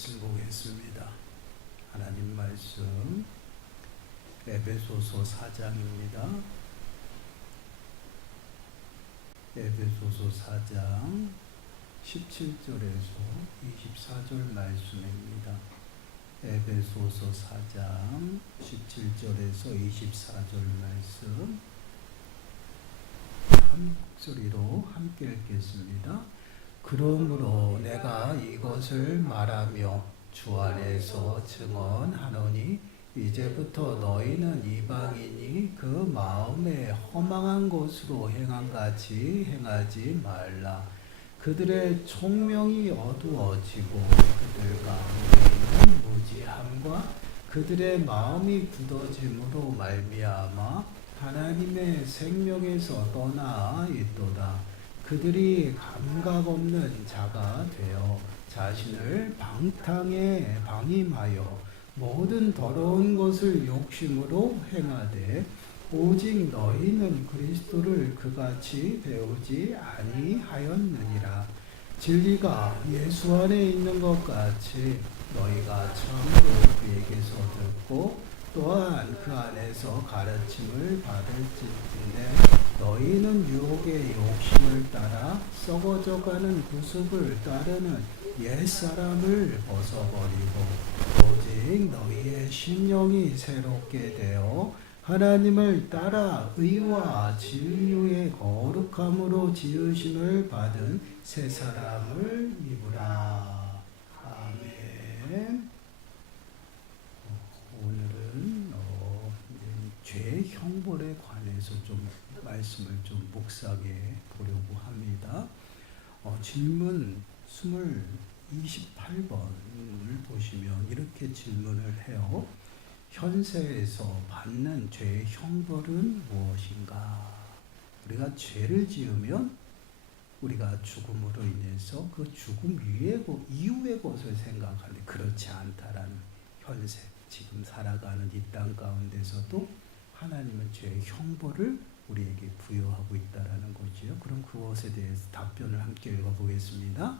말씀 보겠습니다. 하나님 말씀 에베소서 4장입니다. 에베소서 4장 17절에서 24절 말씀입니다. 에베소서 4장 17절에서 24절 말씀 한 목소리로 함께 읽겠습니다. 그러므로 내가 이것을 말하며 주 안에서 증언하노니 이제부터 너희는 이방인이 그 마음에 허망한 것으로 행함같이 행하지 말라. 그들의 총명이 어두워지고 그들 가운데 있는 무지함과 그들의 마음이 굳어짐으로 말미암아 하나님의 생명에서 떠나 있도다. 그들이 감각 없는 자가 되어 자신을 방탕에 방임하여 모든 더러운 것을 욕심으로 행하되 오직 너희는 그리스도를 그같이 배우지 아니하였느니라. 진리가 예수 안에 있는 것 같이 너희가 처음으로 그에게서 듣고 또한 그 안에서 가르침을 받을지인데 너희는 유혹의 욕심을 따라 썩어져가는 구습을 따르는 옛사람을 벗어버리고 오직 너희의 심령이 새롭게 되어 하나님을 따라 의와 진리의 거룩함으로 지으심을 받은 새 사람을 입으라. 아멘. 오늘은 죄 형벌에 관해서 좀 말씀을 좀 묵상해 보려고 합니다. 질문 28번을 보시면 이렇게 질문을 해요. 현세에서 받는 죄의 형벌은 무엇인가? 우리가 죄를 지으면 우리가 죽음으로 인해서 그 죽음 이후의 것을 생각하는데 그렇지 않다라는 현세, 지금 살아가는 이 땅 가운데서도 하나님은 죄의 형벌을 우리에게 부여하고 있다라는 거지요. 그럼 그것에 대해서 답변을 함께 읽어보겠습니다.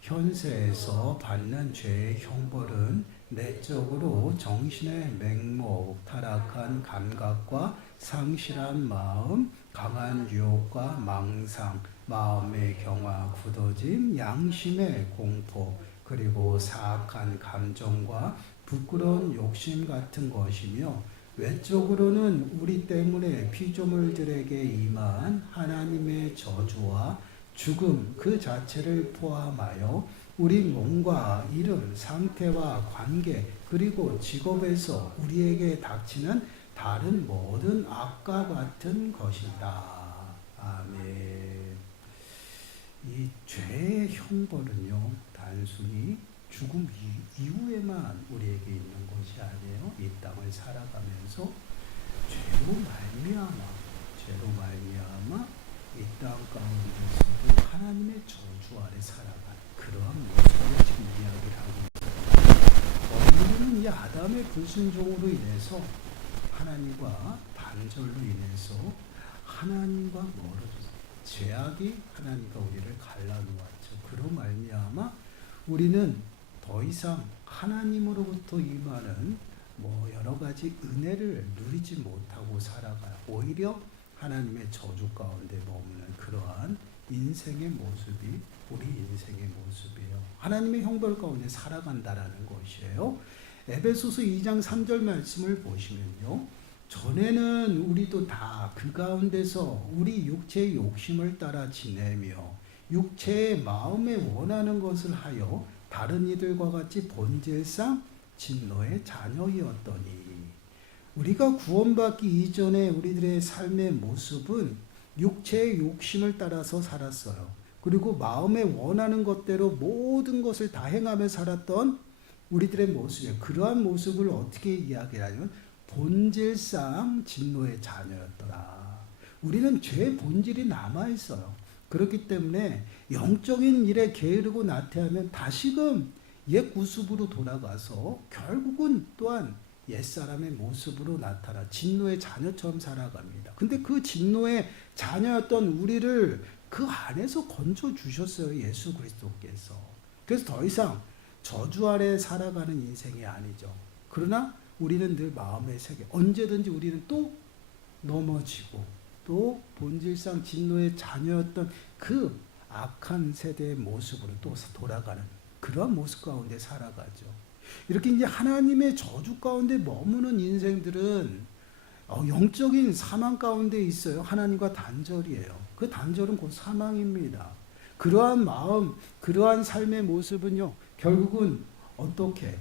현세에서 받는 죄의 형벌은 내적으로 정신의 맹목, 타락한 감각과 상실한 마음, 강한 유혹과 망상, 마음의 경화, 굳어짐, 양심의 공포, 그리고 사악한 감정과 부끄러운 욕심 같은 것이며 외적으로는 우리 때문에 피조물들에게 임한 하나님의 저주와 죽음 그 자체를 포함하여 우리 몸과 이름, 상태와 관계 그리고 직업에서 우리에게 닥치는 다른 모든 악과 같은 것이다. 아멘. 이 죄의 형벌은요, 단순히 죽음 이후에만 우리에게 있는 것이 아니에요. 이 땅을 살아가면서 죄로 말미암아 이 땅 가운데서도 하나님의 저주 아래 살아간 그러한 모습을 지금 이야기를 하고 있어요. 우리는 이 아담의 불순종으로 인해서 하나님과 단절로 인해서 하나님과 멀어져서 죄악이 하나님과 우리를 갈라놓았죠. 그로 말미암아 우리는 더 이상 하나님으로부터 임하는 여러 가지 은혜를 누리지 못하고 살아가요. 오히려 하나님의 저주 가운데 머무는 그러한 인생의 모습이 우리 인생의 모습이에요. 하나님의 형벌 가운데 살아간다라는 것이에요. 에베소서 2장 3절 말씀을 보시면요. 전에는 우리도 다 그 가운데서 우리 육체의 욕심을 따라 지내며 육체의 마음에 원하는 것을 하여 다른 이들과 같이 본질상 진노의 자녀이었더니 우리가 구원받기 이전에 우리들의 삶의 모습은 육체의 욕심을 따라서 살았어요. 그리고 마음에 원하는 것대로 모든 것을 다 행하며 살았던 우리들의 모습이에요. 그러한 모습을 어떻게 이야기하냐면 본질상 진노의 자녀였더라. 우리는 죄의 본질이 남아있어요. 그렇기 때문에 영적인 일에 게으르고 나태하면 다시금 옛 구습으로 돌아가서 결국은 또한 옛사람의 모습으로 나타나 진노의 자녀처럼 살아갑니다. 근데 그 진노의 자녀였던 우리를 그 안에서 건져주셨어요. 예수 그리스도께서. 그래서 더 이상 저주 아래 살아가는 인생이 아니죠. 그러나 우리는 늘 마음의 세계, 언제든지 우리는 또 넘어지고 또 본질상 진노의 자녀였던 그 악한 세대의 모습으로 또 돌아가는 그러한 모습 가운데 살아가죠. 이렇게 이제 하나님의 저주 가운데 머무는 인생들은 영적인 사망 가운데 있어요. 하나님과 단절이에요. 그 단절은 곧 사망입니다. 그러한 마음, 그러한 삶의 모습은요, 결국은 어떻게?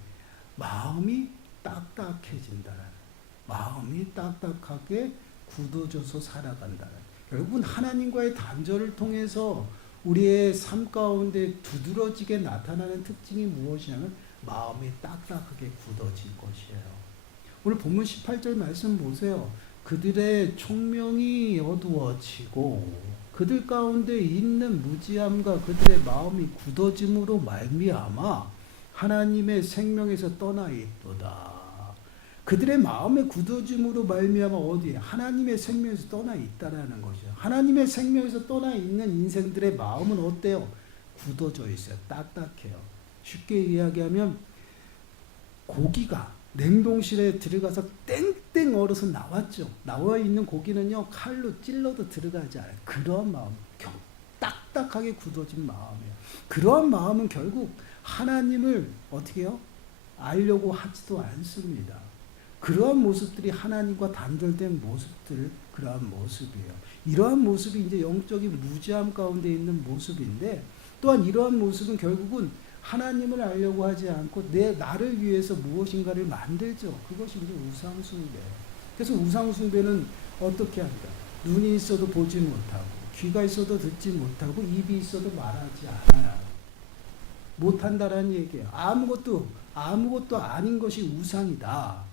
마음이 딱딱해진다는, 마음이 딱딱하게 굳어져서 살아간다는, 결국은 하나님과의 단절을 통해서 우리의 삶 가운데 두드러지게 나타나는 특징이 무엇이냐면 마음이 딱딱하게 굳어진 것이에요. 오늘 본문 18절 말씀 보세요. 그들의 총명이 어두워지고 그들 가운데 있는 무지함과 그들의 마음이 굳어짐으로 말미암아 하나님의 생명에서 떠나 있도다. 그들의 마음의 굳어짐으로 말미암아 어디에? 하나님의 생명에서 떠나 있다라는 거죠. 하나님의 생명에서 떠나 있는 인생들의 마음은 어때요? 굳어져 있어요. 딱딱해요. 쉽게 이야기하면 고기가 냉동실에 들어가서 땡땡 얼어서 나왔죠. 나와 있는 고기는요, 칼로 찔러도 들어가지 않아요. 그런 마음, 딱딱하게 굳어진 마음이에요. 그러한 마음은 결국 하나님을 어떻게 해요? 알려고 하지도 않습니다. 그러한 모습들이 하나님과 단절된 모습들, 그러한 모습이에요. 이러한 모습이 이제 영적인 무지함 가운데 있는 모습인데, 또한 이러한 모습은 결국은 하나님을 알려고 하지 않고 나를 위해서 무엇인가를 만들죠. 그것이 이제 우상숭배. 그래서 우상숭배는 어떻게 한다? 눈이 있어도 보지 못하고, 귀가 있어도 듣지 못하고, 입이 있어도 말하지 않아요. 못한다라는 얘기예요. 아무것도 아닌 것이 우상이다.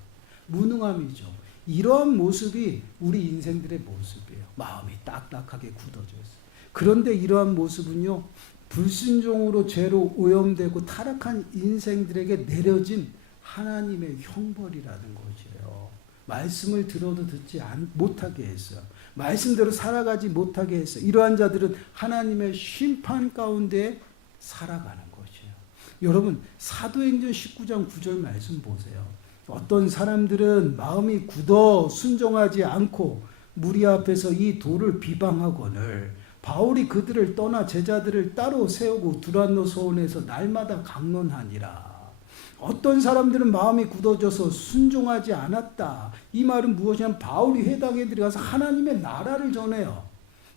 무능함이죠. 이러한 모습이 우리 인생들의 모습이에요. 마음이 딱딱하게 굳어져 있어요. 그런데 이러한 모습은요, 불순종으로 죄로 오염되고 타락한 인생들에게 내려진 하나님의 형벌이라는 거죠. 말씀을 들어도 듣지 못하게 했어요. 말씀대로 살아가지 못하게 했어요. 이러한 자들은 하나님의 심판 가운데 살아가는 거죠. 여러분, 사도행전 19장 9절 말씀 보세요. 어떤 사람들은 마음이 굳어 순종하지 않고 무리 앞에서 이 도를 비방하거늘 바울이 그들을 떠나 제자들을 따로 세우고 두란노 소원에서 날마다 강론하니라. 어떤 사람들은 마음이 굳어져서 순종하지 않았다. 이 말은 무엇이냐면 바울이 회당에 들어가서 하나님의 나라를 전해요.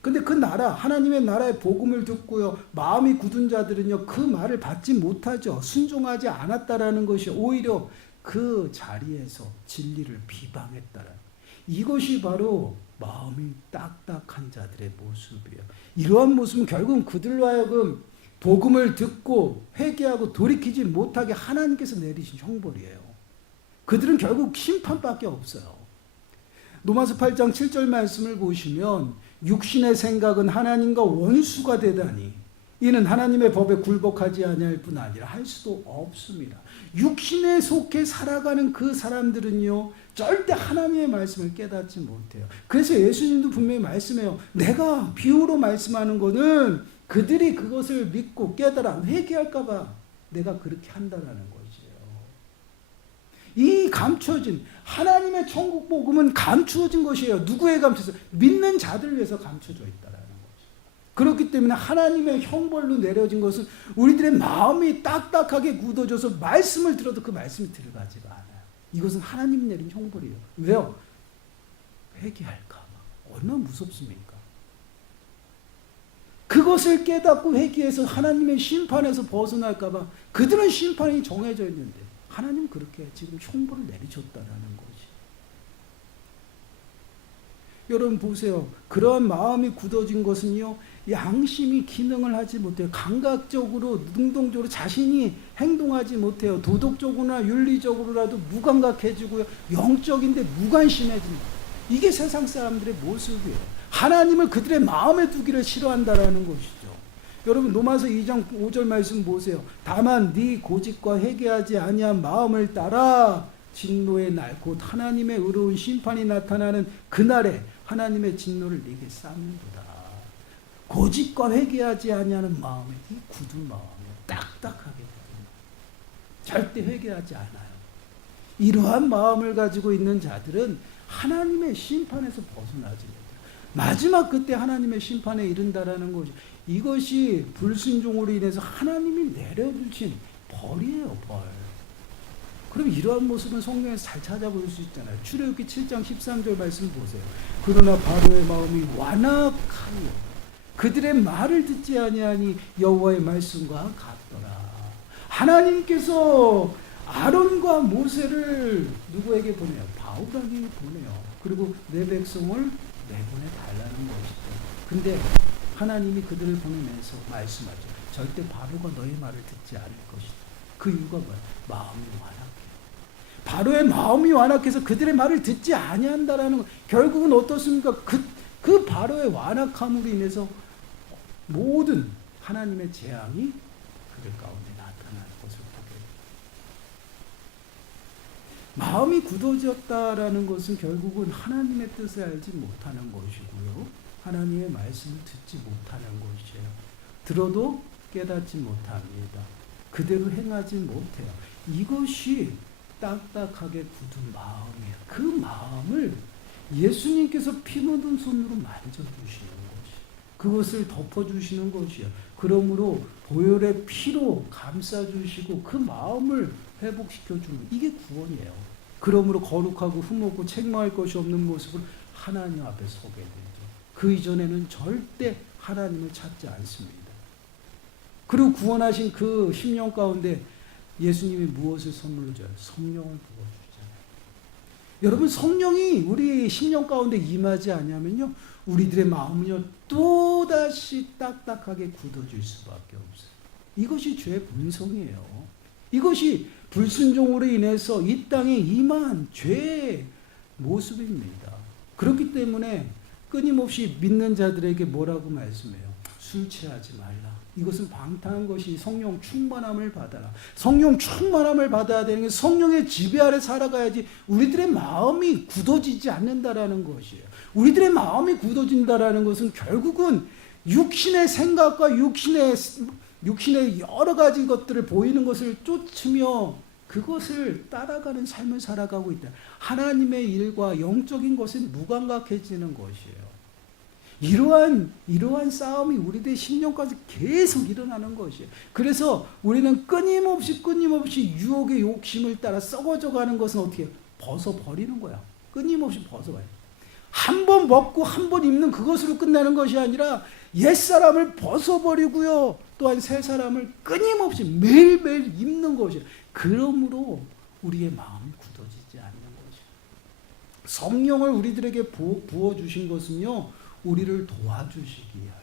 근데 그 나라, 하나님의 나라의 복음을 듣고요, 마음이 굳은 자들은요, 그 말을 받지 못하죠. 순종하지 않았다라는 것이 오히려 그 자리에서 진리를 비방했다라. 이것이 바로 마음이 딱딱한 자들의 모습이에요. 이러한 모습은 결국은 그들로 하여금 복음을 듣고 회개하고 돌이키지 못하게 하나님께서 내리신 형벌이에요. 그들은 결국 심판밖에 없어요. 로마서 8장 7절 말씀을 보시면 육신의 생각은 하나님과 원수가 되다니 이는 하나님의 법에 굴복하지 아니할 뿐 아니라 할 수도 없습니다. 육신에 속해 살아가는 그 사람들은요, 절대 하나님의 말씀을 깨닫지 못해요. 그래서 예수님도 분명히 말씀해요. 내가 비유로 말씀하는 거는 그들이 그것을 믿고 깨달아 회개할까 봐 내가 그렇게 한다라는 거지요. 이 감춰진 하나님의 천국 복음은 감추어진 것이에요. 누구에 감춰서? 믿는 자들 위해서 감춰져 있다라는 거죠. 그렇기 때문에 하나님의 형벌로 내려진 것은 우리들의 마음이 딱딱하게 굳어져서 말씀을 들어도 그 말씀이 들어가지가 않아요. 이것은 하나님이 내린 형벌이에요. 왜요? 회개할까 봐. 얼마나 무섭습니까? 그것을 깨닫고 회개해서 하나님의 심판에서 벗어날까 봐 그들은 심판이 정해져 있는데 하나님은 그렇게 지금 형벌을 내리셨다라는 거지. 여러분 보세요. 그러한 마음이 굳어진 것은요, 양심이 기능을 하지 못해요. 감각적으로, 능동적으로 자신이 행동하지 못해요. 도덕적으로나 윤리적으로라도 무감각해지고요. 영적인데 무관심해집니다. 이게 세상 사람들의 모습이에요. 하나님을 그들의 마음에 두기를 싫어한다라는 것이죠. 여러분 로마서 2장 5절 말씀 보세요. 다만 네 고집과 회개하지 아니한 마음을 따라 진노의 날 곧 하나님의 의로운 심판이 나타나는 그날에 하나님의 진노를 네게 쌓는도다. 고집과 회개하지 아니하는 마음에 이 굳은 마음에 딱딱하게 되는 절대 회개하지 않아요. 이러한 마음을 가지고 있는 자들은 하나님의 심판에서 벗어나지 못해요. 마지막 그때 하나님의 심판에 이른다라는 거죠. 이것이 불순종으로 인해서 하나님이 내려주신 벌이에요, 벌. 그럼 이러한 모습은 성경에서 잘 찾아볼 수 있잖아요. 출애굽기 7장 13절 말씀 보세요. 그러나 바로의 마음이 완악하여 그들의 말을 듣지 아니하니 여호와의 말씀과 같더라. 하나님께서 아론과 모세를 누구에게 보내요? 바울에게 보내요. 그리고 내 백성을 내보내 달라는 것이죠. 근데 하나님이 그들을 보내면서 말씀하죠. 절대 바로가 너의 말을 듣지 않을 것이다. 그 이유가 뭐야? 마음이 완악해. 바로의 마음이 완악해서 그들의 말을 듣지 아니한다라는 거. 결국은 어떻습니까? 그 바로의 완악함으로 인해서 모든 하나님의 재앙이 그들 가운데 나타나는 것을 보게 됩니다. 마음이 굳어졌다라는 것은 결국은 하나님의 뜻을 알지 못하는 것이고요. 하나님의 말씀을 듣지 못하는 것이에요. 들어도 깨닫지 못합니다. 그대로 행하지 못해요. 이것이 딱딱하게 굳은 마음이에요. 그 마음을 예수님께서 피 묻은 손으로 만져주시는 것이에요. 그것을 덮어주시는 것이에요. 그러므로 보혈의 피로 감싸주시고 그 마음을 회복시켜주는 이게 구원이에요. 그러므로 거룩하고 흠없고 책망할 것이 없는 모습을 하나님 앞에 서게 되죠. 그 이전에는 절대 하나님을 찾지 않습니다. 그리고 구원하신 그 10년 가운데 예수님이 무엇을 선물로 줘요? 성령을 부어주잖아요. 여러분, 성령이 우리 10년 가운데 임하지 않냐면요, 우리들의 마음은요 또다시 딱딱하게 굳어질 수밖에 없어요. 이것이 죄의 본성이에요. 이것이 불순종으로 인해서 이 땅에 임한 죄의 모습입니다. 그렇기 때문에 끊임없이 믿는 자들에게 뭐라고 말씀해요? 술 취하지 말라. 이것은 방탕한 것이 성령 충만함을 받아라. 성령 충만함을 받아야 되는 게 성령의 지배 아래 살아가야지 우리들의 마음이 굳어지지 않는다라는 것이에요. 우리들의 마음이 굳어진다라는 것은 결국은 육신의 생각과 육신의 여러 가지 것들을 보이는 것을 쫓으며 그것을 따라가는 삶을 살아가고 있다. 하나님의 일과 영적인 것에 무감각해지는 것이에요. 이러한 싸움이 우리들의 심령까지 계속 일어나는 것이에요. 그래서 우리는 끊임없이 유혹의 욕심을 따라 썩어져가는 것은 어떻게 해요? 벗어버리는 거야. 끊임없이 벗어봐요. 한 번 먹고 한 번 입는 그것으로 끝나는 것이 아니라 옛사람을 벗어버리고요. 또한 새 사람을 끊임없이 매일매일 입는 것이에요. 그러므로 우리의 마음이 굳어지지 않는 것이에요. 성령을 우리들에게 부어주신 것은요, 우리를 도와주시기 위함이에요.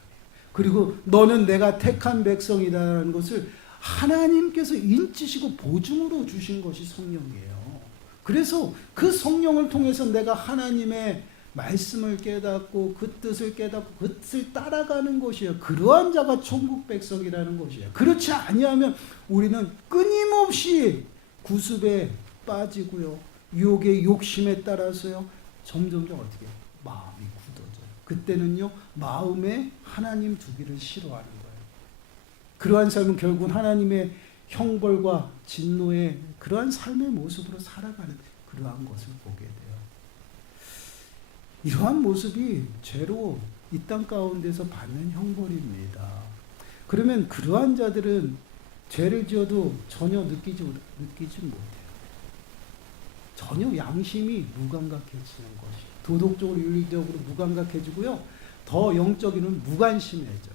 그리고 너는 내가 택한 백성이다라는 것을 하나님께서 인치시고 보증으로 주신 것이 성령이에요. 그래서 그 성령을 통해서 내가 하나님의 말씀을 깨닫고 그 뜻을 깨닫고 그 뜻을 따라가는 것이에요. 그러한 자가 천국 백성이라는 것이에요. 그렇지 아니하면 우리는 끊임없이 구습에 빠지고요. 유혹의 욕심에 따라서요. 점점점 어떻게 마음이 굳어져요. 그때는요. 마음에 하나님 두기를 싫어하는 거예요. 그러한 삶은 결국은 하나님의 형벌과 진노의 그러한 삶의 모습으로 살아가는 그러한 것을 보게 돼요. 이러한 모습이 죄로 이 땅 가운데서 받는 형벌입니다. 그러면 그러한 자들은 죄를 지어도 전혀 느끼지 못해요. 전혀 양심이 무감각해지는 것이. 도덕적으로 윤리적으로 무감각해지고요. 더 영적인은 무관심해져요.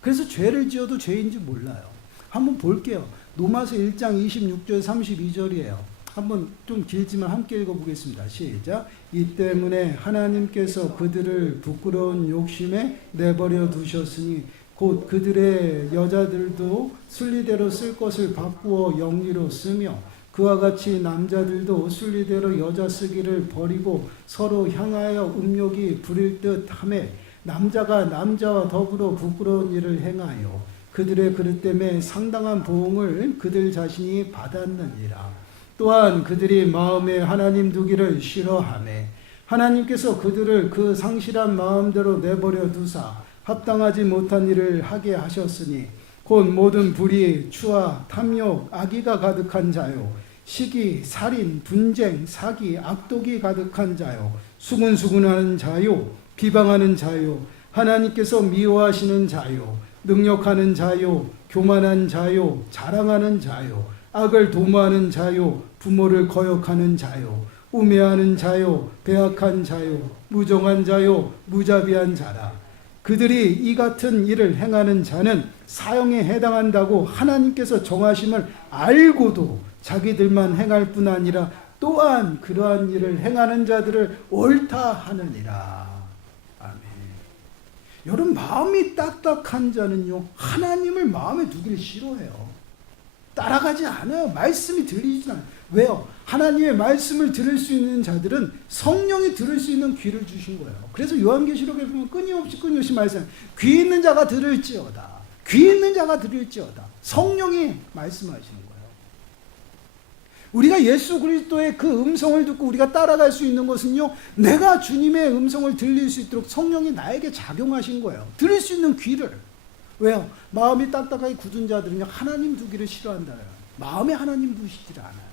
그래서 죄를 지어도 죄인지 몰라요. 한번 볼게요. 로마서 1장 26절 32절이에요. 한번 좀 길지만 함께 읽어보겠습니다. 시작. 이 때문에 하나님께서 그들을 부끄러운 욕심에 내버려 두셨으니 곧 그들의 여자들도 순리대로 쓸 것을 바꾸어 영리로 쓰며 그와 같이 남자들도 순리대로 여자 쓰기를 버리고 서로 향하여 음욕이 부릴 듯 하며 남자가 남자와 더불어 부끄러운 일을 행하여 그들의 그릇 때문에 상당한 보응을 그들 자신이 받았느니라. 또한 그들이 마음에 하나님 두기를 싫어하며 하나님께서 그들을 그 상실한 마음대로 내버려 두사 합당하지 못한 일을 하게 하셨으니 곧 모든 불의, 추와, 탐욕, 악의가 가득한 자요. 시기, 살인, 분쟁, 사기, 악독이 가득한 자요. 수군수군하는 자요. 비방하는 자요. 하나님께서 미워하시는 자요. 능욕하는 자요. 교만한 자요. 자랑하는 자요. 악을 도모하는 자요. 부모를 거역하는 자요. 우매하는 자요. 배악한 자요. 무정한 자요. 무자비한 자라. 그들이 이 같은 일을 행하는 자는 사형에 해당한다고 하나님께서 정하심을 알고도 자기들만 행할 뿐 아니라 또한 그러한 일을 행하는 자들을 옳다 하느니라. 아멘. 여러분, 마음이 딱딱한 자는요, 하나님을 마음에 두기를 싫어해요. 따라가지 않아요. 말씀이 들리지 않아요. 왜요? 하나님의 말씀을 들을 수 있는 자들은 성령이 들을 수 있는 귀를 주신 거예요. 그래서 요한계시록에 보면 끊임없이 말씀, 귀 있는 자가 들을지어다. 귀 있는 자가 들을지어다. 성령이 말씀하시는 거예요. 우리가 예수 그리스도의 그 음성을 듣고 우리가 따라갈 수 있는 것은요, 내가 주님의 음성을 들릴 수 있도록 성령이 나에게 작용하신 거예요. 들을 수 있는 귀를. 왜요? 마음이 딱딱하게 굳은 자들은요, 하나님 두기를 싫어한다요. 마음에 하나님 두시질 않아요.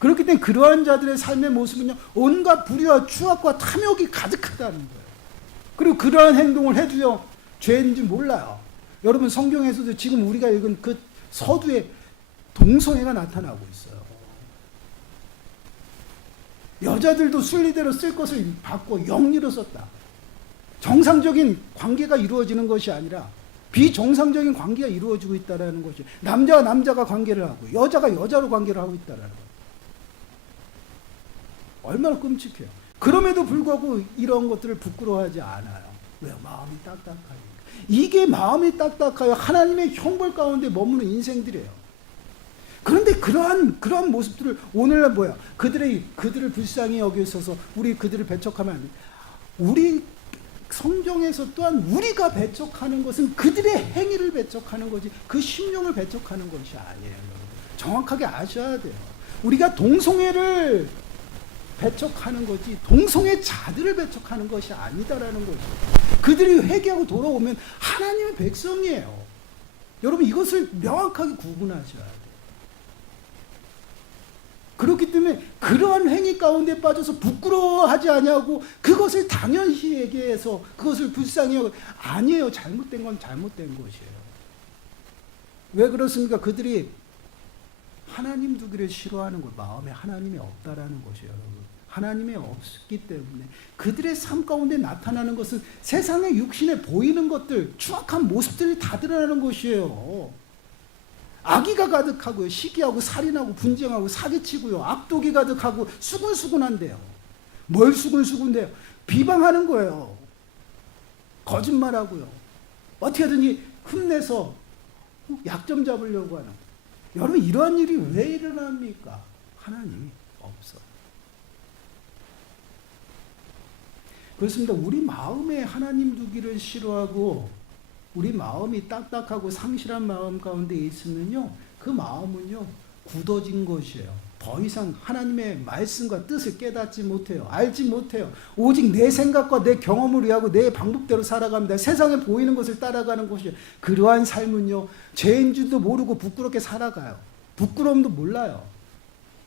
그렇기 때문에 그러한 자들의 삶의 모습은요, 온갖 불의와 추악과 탐욕이 가득하다는 거예요. 그리고 그러한 행동을 해도요, 죄인지 몰라요. 여러분, 성경에서도 지금 우리가 읽은 그 서두에 동성애가 나타나고 있어요. 여자들도 순리대로 쓸 것을 받고 영리로 썼다. 정상적인 관계가 이루어지는 것이 아니라 비정상적인 관계가 이루어지고 있다는 것이, 남자와 남자가 관계를 하고 여자가 여자로 관계를 하고 있다는 거예요. 얼마나 끔찍해요. 그럼에도 불구하고 이런 것들을 부끄러워하지 않아요. 왜요? 마음이 딱딱하니까. 이게 마음이 딱딱하여 하나님의 형벌 가운데 머무는 인생들이에요. 그런데 그러한 모습들을 오늘날 뭐야? 그들을 불쌍히 여겨 있어서 우리 그들을 배척하면 안 돼. 우리 성경에서 또한 우리가 배척하는 것은 그들의 행위를 배척하는 거지, 그 심령을 배척하는 것이 아니에요. 여러분. 정확하게 아셔야 돼요. 우리가 동성애를 배척하는 거지 동성애자들을 배척하는 것이 아니다라는 것이에요. 그들이 회개하고 돌아오면 하나님의 백성이에요. 여러분, 이것을 명확하게 구분하셔야 돼요. 그렇기 때문에 그러한 행위 가운데 빠져서 부끄러워하지 아니하고 그것을 당연시 얘기해서 그것을 불쌍히 여기고, 아니에요. 잘못된 건 잘못된 것이에요. 왜 그렇습니까? 그들이 하나님 두기를 싫어하는 것, 마음에 하나님이 없다라는 것이에요. 여러분. 하나님이 없기 때문에 그들의 삶 가운데 나타나는 것은 세상의 육신에 보이는 것들, 추악한 모습들이 다 드러나는 것이에요. 악의가 가득하고요, 시기하고 살인하고 분쟁하고 사기치고요, 악독이 가득하고 수군수군한데요. 뭘 수군수군데요? 비방하는 거예요. 거짓말하고요. 어떻게든지 흠내서 약점 잡으려고 하는. 여러분, 이러한 일이 왜 일어납니까? 하나님이 없어. 그렇습니다. 우리 마음에 하나님 두기를 싫어하고 우리 마음이 딱딱하고 상실한 마음 가운데 있으면요, 그 마음은요 굳어진 것이에요. 더 이상 하나님의 말씀과 뜻을 깨닫지 못해요. 알지 못해요. 오직 내 생각과 내 경험을 위하고 내 방법대로 살아갑니다. 세상에 보이는 것을 따라가는 것이에요. 그러한 삶은요, 죄인 줄도 모르고 부끄럽게 살아가요. 부끄러움도 몰라요.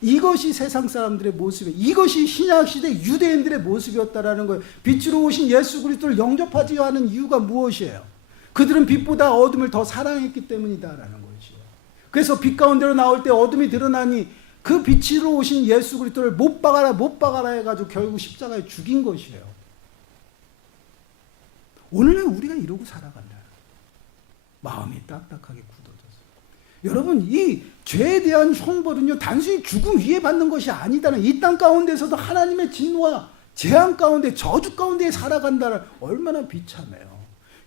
이것이 세상 사람들의 모습이에요. 이것이 신약시대 유대인들의 모습이었다라는 거예요. 빛으로 오신 예수 그리스도를 영접하지 않은 이유가 무엇이에요? 그들은 빛보다 어둠을 더 사랑했기 때문이다라는 것이에요. 그래서 빛 가운데로 나올 때 어둠이 드러나니 그 빛으로 오신 예수 그리스도를 못 박아라 해가지고 결국 십자가에 죽인 것이에요. 오늘날 우리가 이러고 살아간다. 마음이 딱딱하게 굳어져서. 여러분, 이 죄에 대한 형벌은요, 단순히 죽음 위에 받는 것이 아니다는, 이 땅 가운데서도 하나님의 진노와 재앙 가운데, 저주 가운데 살아간다는, 얼마나 비참해요.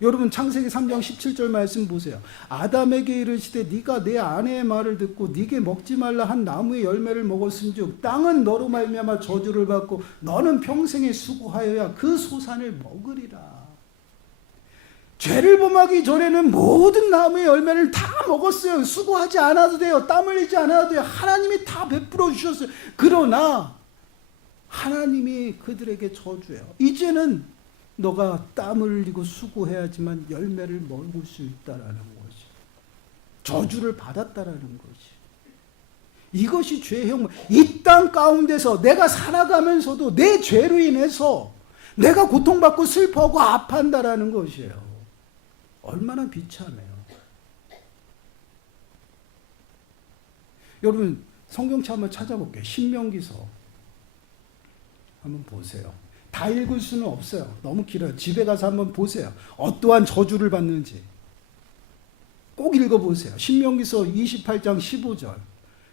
여러분, 창세기 3장 17절 말씀 보세요. 아담에게 이르시되 네가 내 아내의 말을 듣고 네게 먹지 말라 한 나무의 열매를 먹었은즉 땅은 너로 말미암아 저주를 받고 너는 평생에 수고하여야 그 소산을 먹으리라. 죄를 범하기 전에는 모든 나무의 열매를 다 먹었어요. 수고하지 않아도 돼요. 땀 흘리지 않아도 돼요. 하나님이 다 베풀어 주셨어요. 그러나 하나님이 그들에게 저주해요. 이제는 너가 땀을 흘리고 수고해야지만 열매를 먹을 수 있다라는 것이. 저주를 받았다라는 것이. 이것이 죄의 형벌. 이 땅 가운데서 내가 살아가면서도 내 죄로 인해서 내가 고통받고 슬퍼하고 아파한다라는 것이에요. 얼마나 비참해요. 여러분 성경책 한번 찾아볼게요. 신명기서 한번 보세요. 다 읽을 수는 없어요. 너무 길어요. 집에 가서 한번 보세요. 어떠한 저주를 받는지 꼭 읽어보세요. 신명기서 28장 15절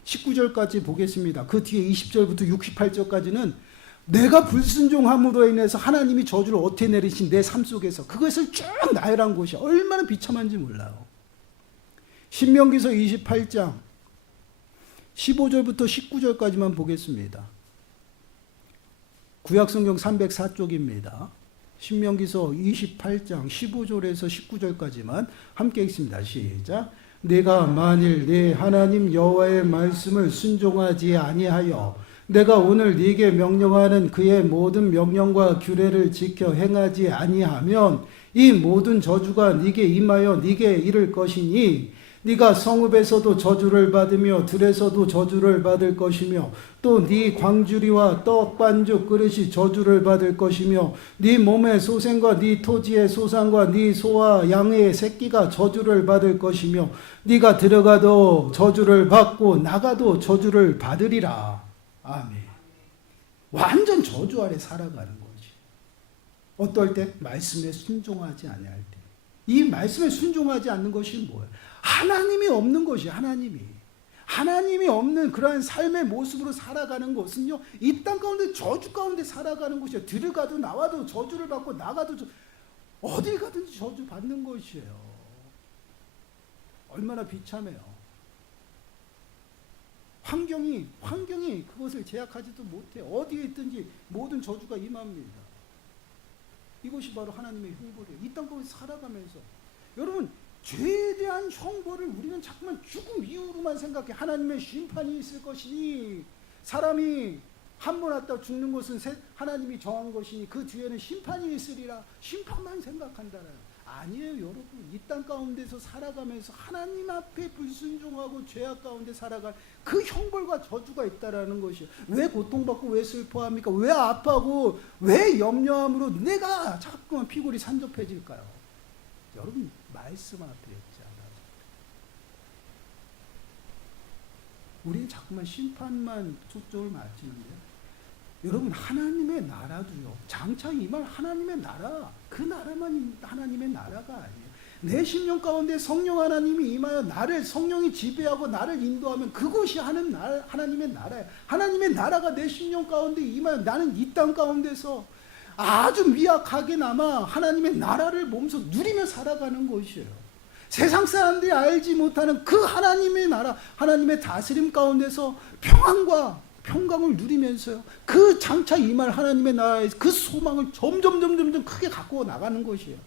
19절까지 보겠습니다. 그 뒤에 20절부터 68절까지는 내가 불순종함으로 인해서 하나님이 저주를 어떻게 내리신 내 삶 속에서 그것을 쭉 나열한 곳이 얼마나 비참한지 몰라요. 신명기서 28장 15절부터 19절까지만 보겠습니다. 구약성경 304쪽입니다. 신명기서 28장 15절에서 19절까지만 함께 읽습니다. 시작. 내가 만일 내 하나님 여호와의 말씀을 순종하지 아니하여 내가 오늘 네게 명령하는 그의 모든 명령과 규례를 지켜 행하지 아니하면 이 모든 저주가 네게 임하여 네게 이를 것이니 네가 성읍에서도 저주를 받으며 들에서도 저주를 받을 것이며 또 네 광주리와 떡반죽 그릇이 저주를 받을 것이며 네 몸의 소생과 네 토지의 소산과 네 소와 양의 새끼가 저주를 받을 것이며 네가 들어가도 저주를 받고 나가도 저주를 받으리라. 아멘. 완전 저주 아래 살아가는 거지. 어떨 때? 말씀에 순종하지 아니할 때. 이 말씀에 순종하지 않는 것이 뭐예요? 하나님이 없는 것이 하나님이 없는 그러한 삶의 모습으로 살아가는 것은요, 이 땅 가운데 저주 가운데 살아가는 것이에요. 들어가도 나와도 저주를 받고 나가도 어딜 가든지 저주 받는 것이에요. 얼마나 비참해요. 환경이 그것을 제약하지도 못해. 어디에 있든지 모든 저주가 임합니다. 이것이 바로 하나님의 형벌이에요. 이 땅 가운데 살아가면서 여러분 죄에 대한 형벌을 우리는 자꾸만 죽음 이후로만 생각해. 하나님의 심판이 있을 것이니 사람이 한 번 왔다 죽는 것은 하나님이 정한 것이니 그 뒤에는 심판이 있으리라. 심판만 생각한다는. 아니에요 여러분. 이 땅 가운데서 살아가면서 하나님 앞에 불순종하고 죄악 가운데 살아갈 그 형벌과 저주가 있다라는 것이에요. 왜 고통받고 왜 슬퍼합니까? 왜 아파하고 왜 염려함으로 내가 자꾸만 피골이 산접해질까요? 여러분 말씀 앞에 있지 않아서 우리는 자꾸만 심판만 초점을 맞추는데요. 여러분 하나님의 나라도요. 장차 임할 하나님의 나라, 그 나라만 하나님의 나라가 아니에요. 내 심령 가운데 성령 하나님이 임하여 나를 성령이 지배하고 나를 인도하면 그것이 하나님의 나라예요. 하나님의 나라가 내 심령 가운데 임하여 나는 이 땅 가운데서 아주 미약하게나마 하나님의 나라를 몸소 누리며 살아가는 것이에요. 세상 사람들이 알지 못하는 그 하나님의 나라, 하나님의 다스림 가운데서 평강을 누리면서요. 그 장차 임할 하나님의 나라의 그 소망을 점점 크게 갖고 나가는 것이에요.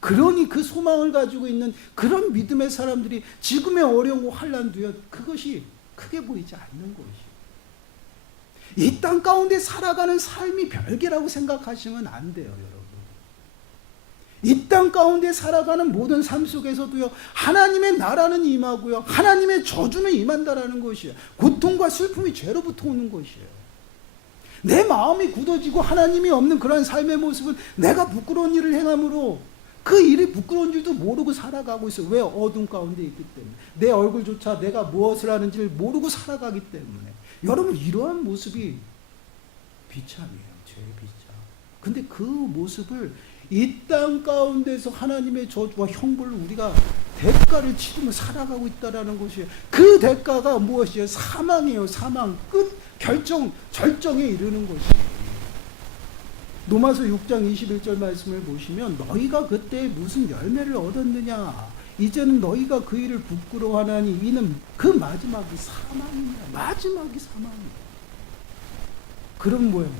그러니 그 소망을 가지고 있는 그런 믿음의 사람들이 지금의 어려운 환난도요. 그것이 크게 보이지 않는 것이에요. 이 땅 가운데 살아가는 삶이 별개라고 생각하시면 안 돼요, 여러분. 이 땅 가운데 살아가는 모든 삶 속에서도요, 하나님의 나라는 임하고요, 하나님의 저주는 임한다라는 것이에요. 고통과 슬픔이 죄로부터 오는 것이에요. 내 마음이 굳어지고 하나님이 없는 그러한 삶의 모습은 내가 부끄러운 일을 행함으로 그 일이 부끄러운 줄도 모르고 살아가고 있어요. 왜? 어둠 가운데 있기 때문에. 내 얼굴조차 내가 무엇을 하는지를 모르고 살아가기 때문에. 여러분 이러한 모습이 비참이에요. 죄의 비참. 근데 그 모습을 이 땅 가운데서 하나님의 저주와 형벌로 우리가 대가를 치르며 살아가고 있다는 것이에요. 그 대가가 무엇이에요? 사망이에요. 사망. 절정에 이르는 것이에요. 로마서 6장 21절 말씀을 보시면 너희가 그때 무슨 열매를 얻었느냐? 이제는 너희가 그 일을 부끄러워하나니 이는 그 마지막이 사망이냐. 마지막이 사망이야. 그럼 뭐예요?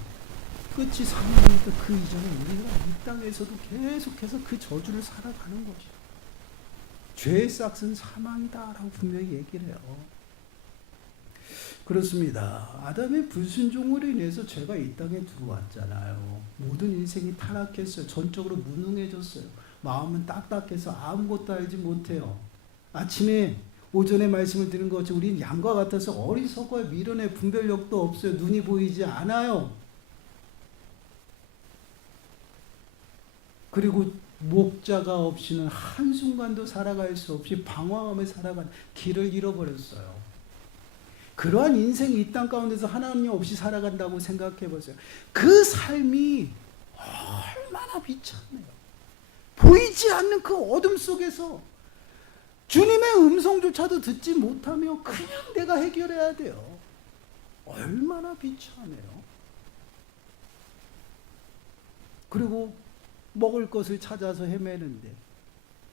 끝이 사망이니까 그 이전에 우리가 이 땅에서도 계속해서 그 저주를 살아가는 것이야. 죄의 싹은 사망이다라고 분명히 얘기를 해요. 그렇습니다. 아담의 불순종으로 인해서 죄가 이 땅에 들어왔잖아요. 모든 인생이 타락했어요. 전적으로 무능해졌어요. 마음은 딱딱해서 아무것도 알지 못해요. 아침에 오전에 말씀을 드린 것처럼 우리는 양과 같아서 어리석어요. 미련의 분별력도 없어요. 눈이 보이지 않아요. 그리고 목자가 없이는 한순간도 살아갈 수 없이 방황하며 살아간 길을 잃어버렸어요. 그러한 인생이 이 땅 가운데서 하나님 없이 살아간다고 생각해 보세요. 그 삶이 얼마나 비참해요. 보이지 않는 그 어둠 속에서 주님의 음성조차도 듣지 못하며 그냥 내가 해결해야 돼요. 얼마나 비참해요. 그리고 먹을 것을 찾아서 헤매는데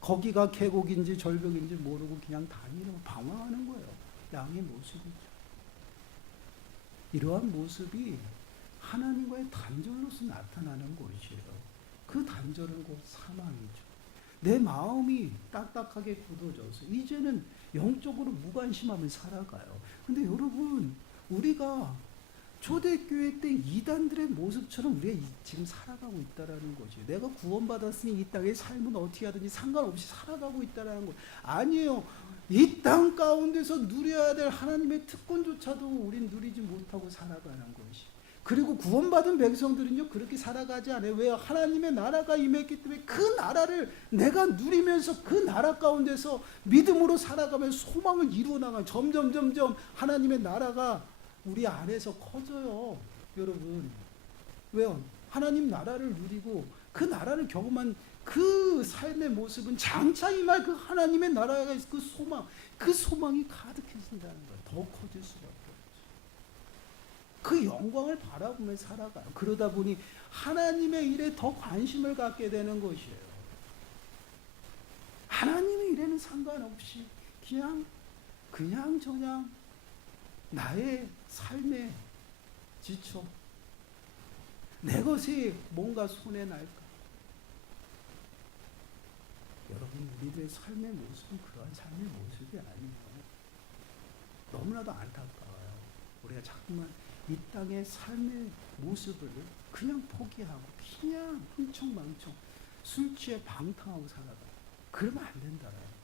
거기가 계곡인지 절벽인지 모르고 그냥 다니는 방황하는 거예요. 양의 모습이죠. 이러한 모습이 하나님과의 단절로서 나타나는 것이에요. 그 단절은 곧 사망이죠. 내 마음이 딱딱하게 굳어져서 이제는 영적으로 무관심하며 살아가요. 근데 여러분, 우리가 초대교회 때 이단들의 모습처럼 우리가 지금 살아가고 있다는 거죠. 내가 구원받았으니 이 땅의 삶은 어떻게 하든지 상관없이 살아가고 있다는 거 아니에요. 이 땅 가운데서 누려야 될 하나님의 특권조차도 우린 누리지 못하고 살아가는 것이. 그리고 구원받은 백성들은요 그렇게 살아가지 않아요. 왜요? 하나님의 나라가 임했기 때문에 그 나라를 내가 누리면서 그 나라 가운데서 믿음으로 살아가면서 소망을 이루어 나가요. 점점 하나님의 나라가 우리 안에서 커져요. 여러분, 왜요? 하나님 나라를 누리고 그 나라를 경험한 그 삶의 모습은 장차 임할 그 하나님의 나라가 있어 그 소망이 가득해진다는 거예요. 더 커질 수밖에 없죠. 그 영광을 바라보며 살아가요. 그러다 보니 하나님의 일에 더 관심을 갖게 되는 것이에요. 하나님의 일에는 상관없이 그냥 나의 삶에 지쳐 내 것이 뭔가 손에 날까? 여러분, 우리들의 삶의 모습은 그러한 삶의 모습이 아니에요. 너무나도 안타까워요. 우리가 자꾸만 이 땅의 삶의 모습을 그냥 포기하고 그냥 흥청망청 술 취해 방탕하고 살아가요. 그러면 안 된다라요.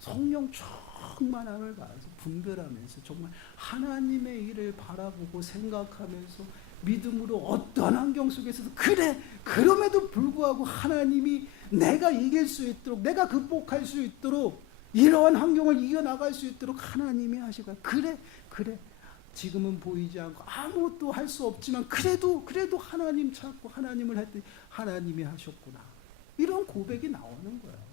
성령 충만함을 가서 분별하면서 정말 하나님의 일을 바라보고 생각하면서 믿음으로 어떠한 환경 속에서도 그럼에도 불구하고 하나님이 내가 이길 수 있도록 내가 극복할 수 있도록 이러한 환경을 이겨나갈 수 있도록 하나님이 하시고 그래 지금은 보이지 않고 아무것도 할 수 없지만 그래도 하나님 찾고 하나님을 했더니 하나님이 하셨구나. 이런 고백이 나오는 거예요.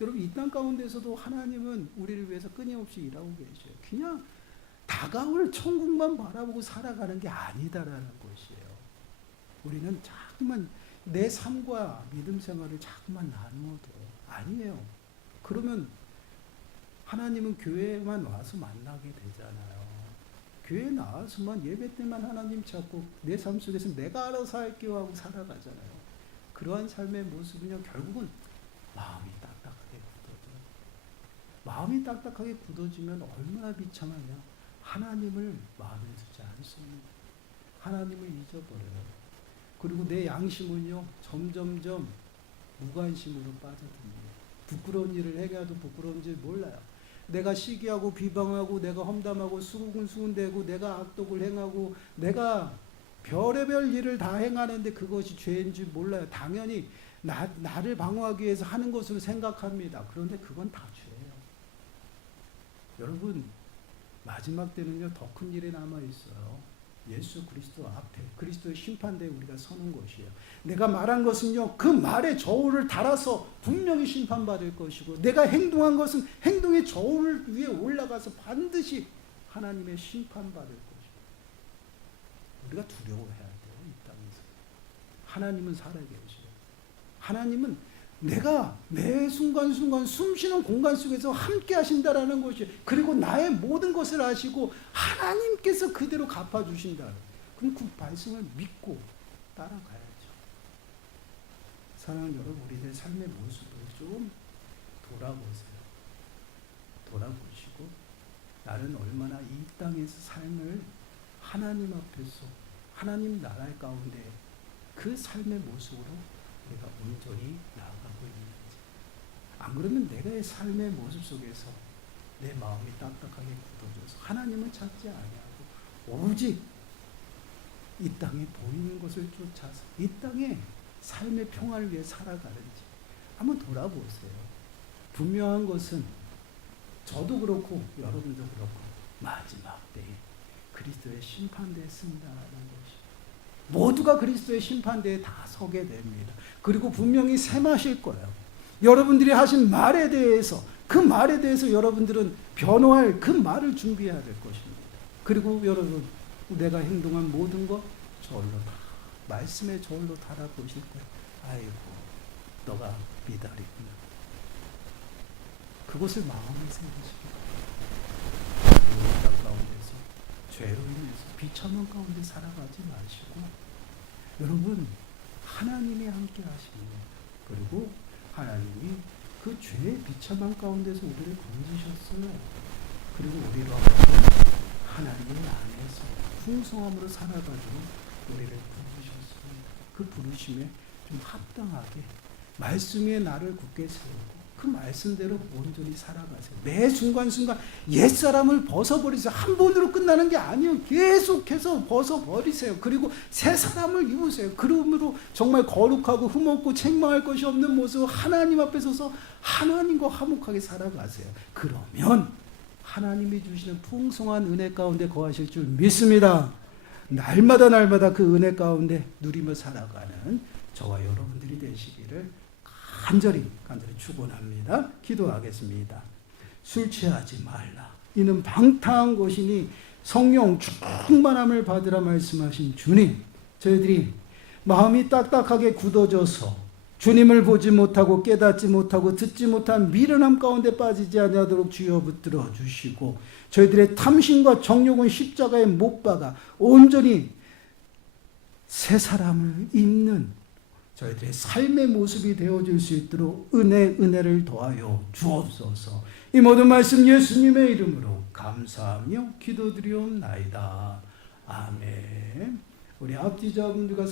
여러분, 이 땅 가운데서도 하나님은 우리를 위해서 끊임없이 일하고 계셔요. 그냥 다가올 천국만 바라보고 살아가는 게 아니다라는 것이에요. 우리는 자꾸만 내 삶과 믿음 생활을 자꾸만 나누어둬요. 아니에요. 그러면 하나님은 교회에만 와서 만나게 되잖아요. 교회에 나와서만 예배 때만 하나님 찾고 내 삶 속에서 내가 알아서 할게요 하고 살아가잖아요. 그러한 삶의 모습은요 결국은 마음이 딱딱하게 굳어지면 얼마나 비참하냐. 하나님을 마음에 두지 않습니다. 하나님을 잊어버려요. 그리고 내 양심은요 점점점 무관심으로 빠져듭니다. 부끄러운 일을 행해도 부끄러운 줄 몰라요. 내가 시기하고 비방하고 내가 험담하고 수군수군대고 내가 악독을 행하고 내가 별의별 일을 다 행하는데 그것이 죄인 줄 몰라요. 당연히 나를 방어하기 위해서 하는 것으로 생각합니다. 그런데 그건 다 죄예요. 여러분, 마지막 때는요 더 큰 일이 남아있어요. 예수 그리스도 앞에 그리스도의 심판대에 우리가 서는 것이에요. 내가 말한 것은요 그 말의 저울을 달아서 분명히 심판받을 것이고 내가 행동한 것은 행동의 저울 위에 올라가서 반드시 하나님의 심판받을 것이고 우리가 두려워해야 돼요. 이 땅에서 하나님은 살아계셔요. 하나님은 내가 매 순간순간 숨쉬는 공간 속에서 함께 하신다라는 것이 그리고 나의 모든 것을 아시고 하나님께서 그대로 갚아주신다. 그럼 그 말씀을 믿고 따라가야죠. 사랑하는 여러분, 우리들 삶의 모습을 좀 돌아보시고 나는 얼마나 이 땅에서 삶을 하나님 앞에서 하나님 나라 가운데 그 삶의 모습으로 우리가 온전히 나아가고 있는지. 안 그러면 내가의 삶의 모습 속에서 내 마음이 딱딱하게 굳어져서 하나님은 찾지 아니하고 오직 이 땅에 보이는 것을 쫓아서 이 땅에 삶의 평화를 위해 살아가는지 한번 돌아보세요. 분명한 것은 저도 그렇고 여러분도 그렇고 마지막 때에 그리스도의 심판대에 쓴다는 것이 모두가 그리스도의 심판대에 다 서게 됩니다. 그리고 분명히 셈하실 거예요. 여러분들이 하신 말에 대해서 그 말에 대해서 여러분들은 변호할 그 말을 준비해야 될 것입니다. 그리고 여러분 내가 행동한 모든 것 저울로 다 말씀의 저울로 달아보실 거예요. 아이고 너가 미달이구나. 그것을 마음에 새기시기 바랍니다. 가운데서 죄로 인해서 비참한 가운데 살아가지 마시고 여러분 하나님이 함께 하십니다. 그리고 하나님이 그 죄의 비참한 가운데서 우리를 건지셨어요. 그리고 우리로 하나님의 안에서 풍성함으로 살아가도록 우리를 부르셨습니다. 그 부르심에 좀 합당하게 말씀 위에 나를 굳게 세우고 그 말씀대로 온전히 살아가세요. 매 순간순간 옛사람을 벗어버리세요. 한 번으로 끝나는 게 아니에요. 계속해서 벗어버리세요. 그리고 새 사람을 입으세요. 그러므로 정말 거룩하고 흠없고 책망할 것이 없는 모습 하나님 앞에 서서 하나님과 화목하게 살아가세요. 그러면 하나님이 주시는 풍성한 은혜 가운데 거하실 줄 믿습니다. 날마다 그 은혜 가운데 누리며 살아가는 저와 여러분들이 되시기를 간절히 축원합니다. 기도하겠습니다. 술 취하지 말라. 이는 방탕한 것이니 성령 충만함을 받으라 말씀하신 주님, 저희들이 마음이 딱딱하게 굳어져서 주님을 보지 못하고 깨닫지 못하고 듣지 못한 미련함 가운데 빠지지 아니하도록 주여 붙들어 주시고 저희들의 탐심과 정욕은 십자가에 못 박아 온전히 새 사람을 입는 저희들의 삶의 모습이 되어줄 수 있도록 은혜를 더하여 주옵소서. 이 모든 말씀 예수님의 이름으로 감사하며 기도드리옵나이다. 아멘. 우리 앞뒤자분들과